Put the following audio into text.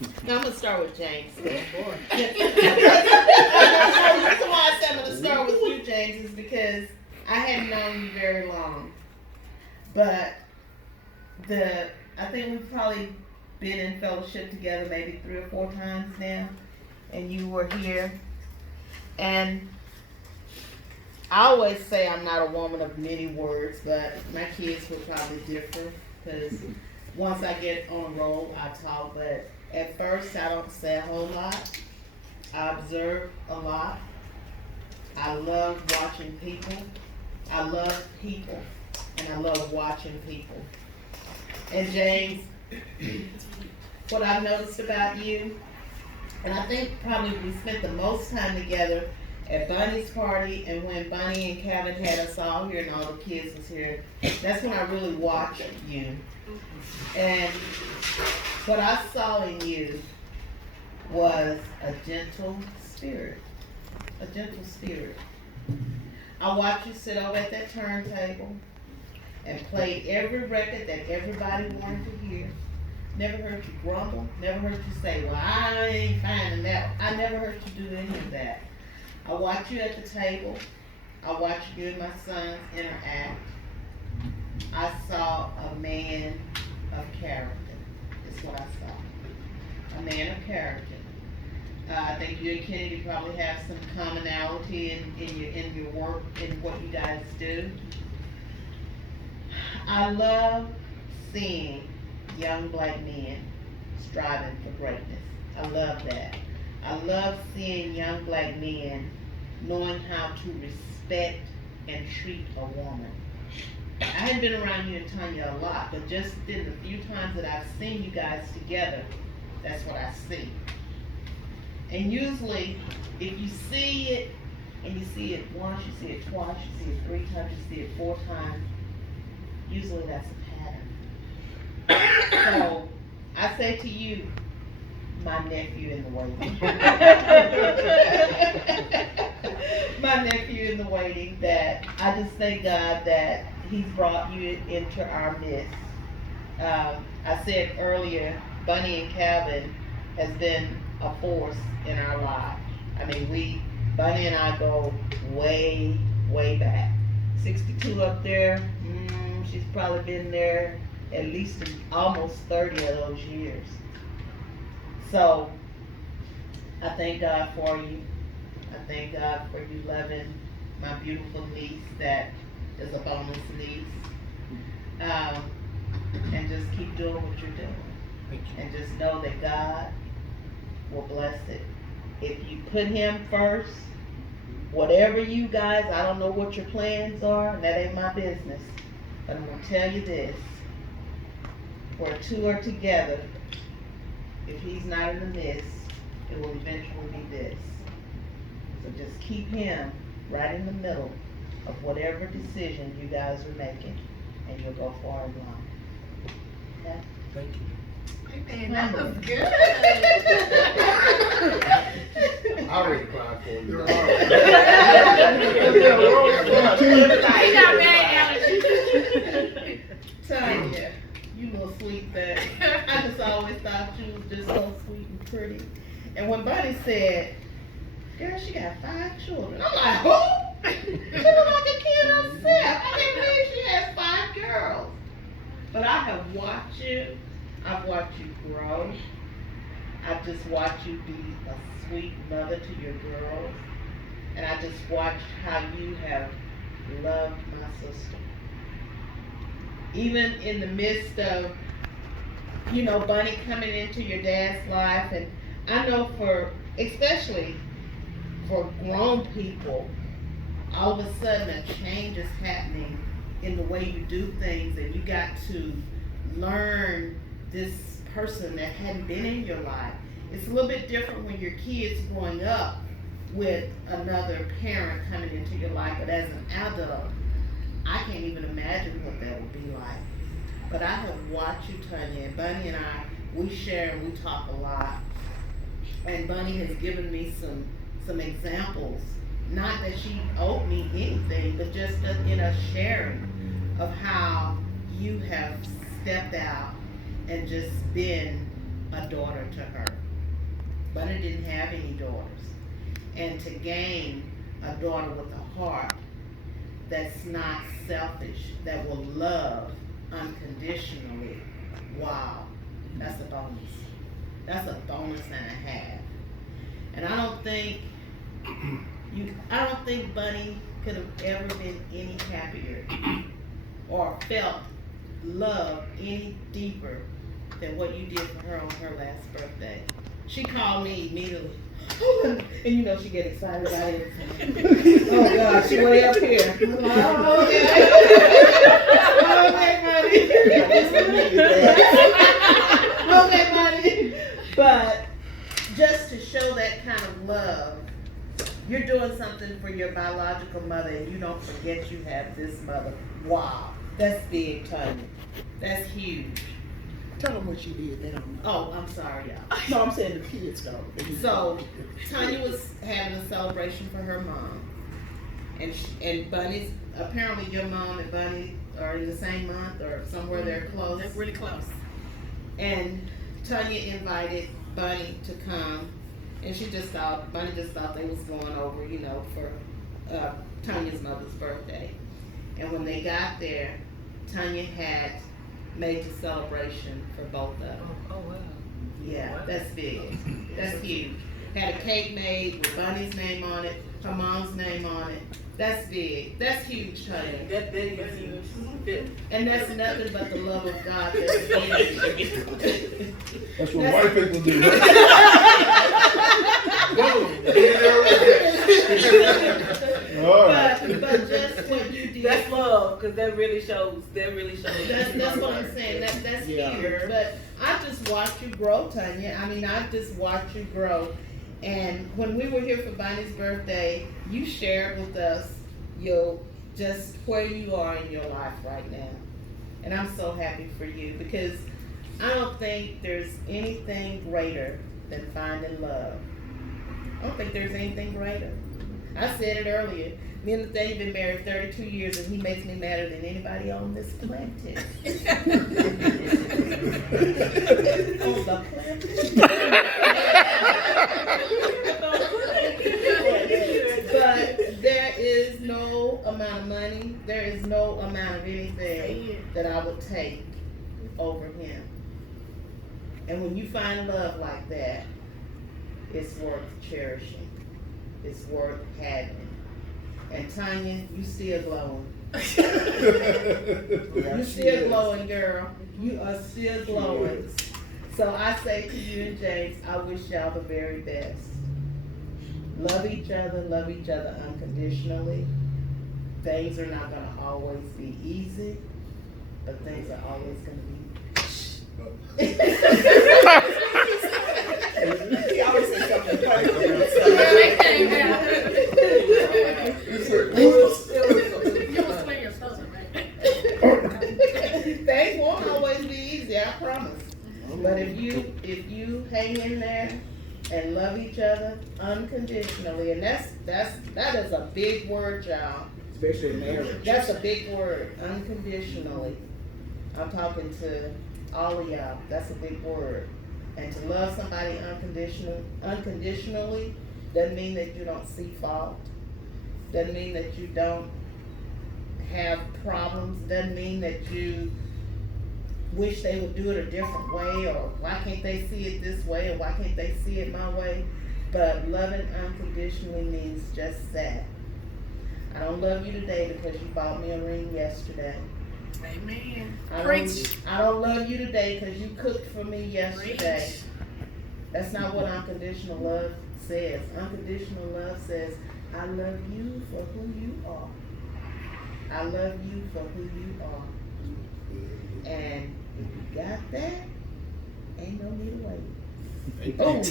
Now I'm gonna start with James. Oh boy. The reason why I said I'm gonna start with you, James, is because I hadn't known you very long. But I think we've probably been in fellowship together maybe 3 or 4 times now, and you were here. And I always say I'm not a woman of many words, but my kids will probably differ because once I get on a roll, I talk. But at first, I don't say a whole lot. I observe a lot. I love watching people. I love people, and I love watching people. And James, what I've noticed about you, and I think probably we spent the most time together at Bunny's party, and when Bunny and Calvin had us all here and all the kids was here, that's when I really watched you. And what I saw in you was a gentle spirit. A gentle spirit. I watched you sit over at that turntable and play every record that everybody wanted to hear. Never heard you grumble. Never heard you say, well, I ain't finding that. I never heard you do any of that. I watched you at the table. I watched you and my sons interact. I saw a man of character. Is what I saw. A man of character. I think you and Kennedy probably have some commonality in your work and what you guys do. I love seeing young black men striving for greatness. I love that. I love seeing young black men knowing how to respect and treat a woman. I hadn't been around you and Tanya a lot, but just in the few times that I've seen you guys together, that's what I see. And usually, if you see it, and you see it once, you see it twice, you see it 3 times, you see it 4 times, usually that's a pattern. So, I say to you, my nephew in the waiting. My nephew in the waiting, that I just thank God that He's brought you into our midst. I said earlier, Bunny and Calvin has been a force in our lives. I mean, Bunny and I go way, way back. 62 up there, she's probably been there at least almost 30 of those years. So, I thank God for you. I thank God for you loving my beautiful niece that is a bonus niece. And just keep doing what you're doing. And just know that God will bless it. If you put Him first, whatever you guys, I don't know what your plans are, and that ain't my business. But I'm going to tell you this. Where 2 are together, if He's not in the midst, it will eventually be this. So just keep Him right in the middle of whatever decision you guys are making, and you'll go far in life. Okay? Thank you. Man, that was good. I already cried for you. He got mad, Alex. Tanya, you little sweet thing. I just always thought you was just so sweet and pretty. And when Bunny said, girl, she got 5 children, I'm like, who? She look like a kid herself. I can't believe she has 5 girls. But I have watched you. I've watched you grow. I've just watched you be a sweet mother to your girls. And I just watched how you have loved my sister. Even in the midst of, Bunny coming into your dad's life, and I know especially for grown people, all of a sudden a change is happening in the way you do things, and you got to learn this person that hadn't been in your life. It's a little bit different when your kid's growing up with another parent coming into your life, but as an adult, I can't even imagine what that would be like. But I have watched you, Tanya, and Bunny and I, we share and we talk a lot. And Bunny has given me some examples. Not that she owed me anything, but just sharing of how you have stepped out and just been a daughter to her. Bunny didn't have any daughters. And to gain a daughter with a heart that's not selfish, that will love unconditionally, wow, that's a bonus. That's a bonus and a half. And I don't think Bunny could have ever been any happier or felt love any deeper than what you did for her on her last birthday. She called me immediately. And you know she get excited about everything. Oh God, she way up here. Oh, okay, buddy. But just to show that kind of love, you're doing something for your biological mother and you don't forget you have this mother. Wow, that's big, Tanya. That's huge. Tell them what you did. They don't know. Oh, I'm sorry, y'all. No, I'm saying the kids don't. So, Tanya was having a celebration for her mom. And Bunny's, apparently your mom and Bunny are in the same month or somewhere they're close. They're really close. And Tanya invited Bunny to come. And Bunny just thought they was going over, for Tanya's mother's birthday. And when they got there, Tanya had made the celebration for both of them. Oh wow. Yeah, that's big. That's huge. Had a cake made with Bunny's name on it, her mom's name on it. That's big. That's huge, Tanya. That is huge. And that's nothing but the love of God that's huge. That's what white people do. All right. But just what you did. That's love, because that really shows. That's what I'm saying. That's huge. But I just watched you grow, Tanya. I mean, I just watched you grow. And when we were here for Bonnie's birthday, you shared with us just where you are in your life right now. And I'm so happy for you because I don't think there's anything greater than finding love. I don't think there's anything greater. I said it earlier. Me and Nathaniel have been married 32 years and he makes me madder than anybody on this planet. On the planet. But there is no amount of money, there is no amount of anything that I would take over him. And when you find love like that, it's worth cherishing. It's worth having. And Tanya, you still glowing. You still glowing, girl. You are still glowing. So I say to you and James, I wish y'all the very best. Love each other unconditionally. Things are not going to always be easy, but things are always going to be. He always says something funny. Things won't always be easy, I promise. But if you hang in there and love each other unconditionally, and that is a big word, y'all. Especially in marriage. That's a big word, unconditionally. I'm talking to all of y'all. That's a big word. And to love somebody unconditionally doesn't mean that you don't see fault. Doesn't mean that you don't have problems. Doesn't mean that you wish they would do it a different way, or why can't they see it this way, or why can't they see it my way. But loving unconditionally means just that. I don't love you today because you bought me a ring yesterday. Amen. I don't love you today because you cooked for me yesterday. Preach. That's not what unconditional love says. Unconditional love says, I love you for who you are. I love you for who you are. And if you got that, ain't no need to wait. Boom.